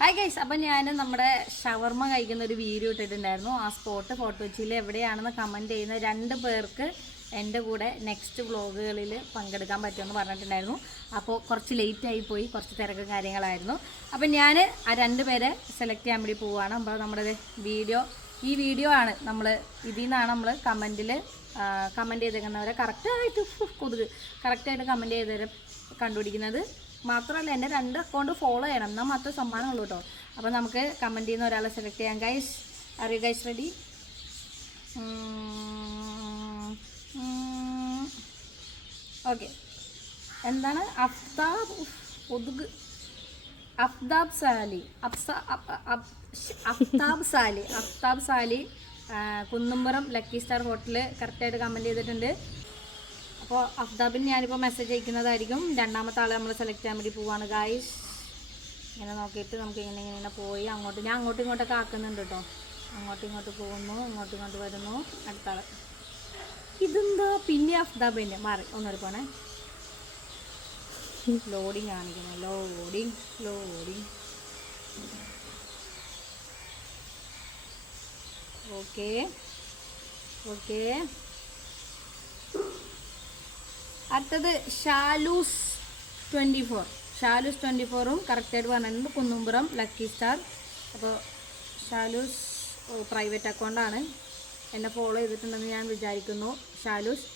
Hi guys, അപ്പം ഞാൻ നമ്മുടെ ഷവർമ കഴിക്കുന്ന ഒരു വീഡിയോ ഇട്ടിട്ടുണ്ടായിരുന്നു. ആ സ്പോട്ട് ഫോട്ടോ കൊച്ചിയിൽ എവിടെയാണെന്ന് കമൻറ്റ് ചെയ്യുന്ന 2 പേർക്ക് എൻ്റെ കൂടെ നെക്സ്റ്റ് വ്ളോഗുകളിൽ പങ്കെടുക്കാൻ പറ്റുമെന്ന് പറഞ്ഞിട്ടുണ്ടായിരുന്നു. അപ്പോൾ കുറച്ച് ലേറ്റായി പോയി, കുറച്ച് തിരക്കും കാര്യങ്ങളായിരുന്നു. അപ്പം ഞാൻ ആ 2 പേരെ സെലക്ട് ചെയ്യാൻ വേണ്ടി പോവുകയാണ്. അപ്പോൾ നമ്മുടെ ഈ വീഡിയോ ആണ് ഇതിൽ നിന്നാണ് നമ്മൾ കമൻറ്റ് ചെയ്തേക്കുന്നവരെ കറക്റ്റായിട്ട് കമൻറ്റ് ചെയ്തവരെ കണ്ടുപിടിക്കുന്നത്. മാത്രമല്ല എൻ്റെ 2 അക്കൗണ്ട് ഫോളോ ചെയ്യണം, എന്നാൽ മാത്രമേ സമ്മാനമുള്ളൂ കേട്ടോ. അപ്പോൾ നമുക്ക് കമൻറ്റ് ചെയ്യുന്ന ഒരാളെ സെലക്ട് ചെയ്യാം. Guys, are you guys ready? Okay, എന്താണ് Aftab Sali Kunnumpuram lucky star hotel കറക്റ്റായിട്ട് കമൻറ്റ് ചെയ്തിട്ടുണ്ട്. അപ്പോൾ അഫ്താബിന് ഞാനിപ്പോൾ മെസ്സേജ് അയക്കുന്നതായിരിക്കും. 2ാമത്തെ ആളെ നമ്മൾ സെലക്ട് ചെയ്യാൻ വേണ്ടി പോവാണ് ഗായ്സ്. ഇങ്ങനെ നോക്കിയിട്ട് നമുക്ക് ഇങ്ങനെ പോയി ഞാൻ അങ്ങോട്ടും ഇങ്ങോട്ടൊക്കെ ആക്കുന്നുണ്ട് കേട്ടോ. അങ്ങോട്ട് പോകുന്നു, ഇങ്ങോട്ട് വരുന്നു. അടുത്ത ആൾ ഇതെന്താ പിന്നെ അഫ്താബിൻ്റെ മാറി ഒന്നൊരു പോണേ. ലോഡിങ് കാണിക്കുന്നു, ലോഡിങ്. ഓക്കെ. അടുത്തത് ഷാലൂസ് 24ഉം കറക്റ്റായിട്ട് പറഞ്ഞിട്ടുണ്ട്. Kunnumpuram lucky star. അപ്പോൾ ഷാലൂസ് പ്രൈവറ്റ് അക്കൗണ്ടാണ്, എന്നെ ഫോളോ ചെയ്തിട്ടുണ്ടെന്ന് ഞാൻ വിചാരിക്കുന്നു ഷാലൂസ്.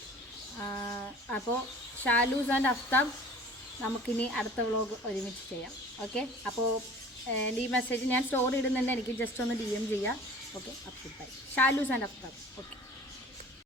അപ്പോൾ ഷാലൂസ് ആൻഡ് അഫ്താബ് നമുക്കിനി അടുത്ത വ്ളോഗ് ഒരുമിച്ച് ചെയ്യാം. ഓക്കെ, അപ്പോൾ എൻ്റെ ഈ മെസ്സേജ് ഞാൻ സ്റ്റോറി ഇടുന്നുണ്ട്, എനിക്ക് ജസ്റ്റ് ഒന്ന് DM ചെയ്യാം. ഓക്കെ, അപ്പോൾ bye. Shaloos and Aftab. Okay.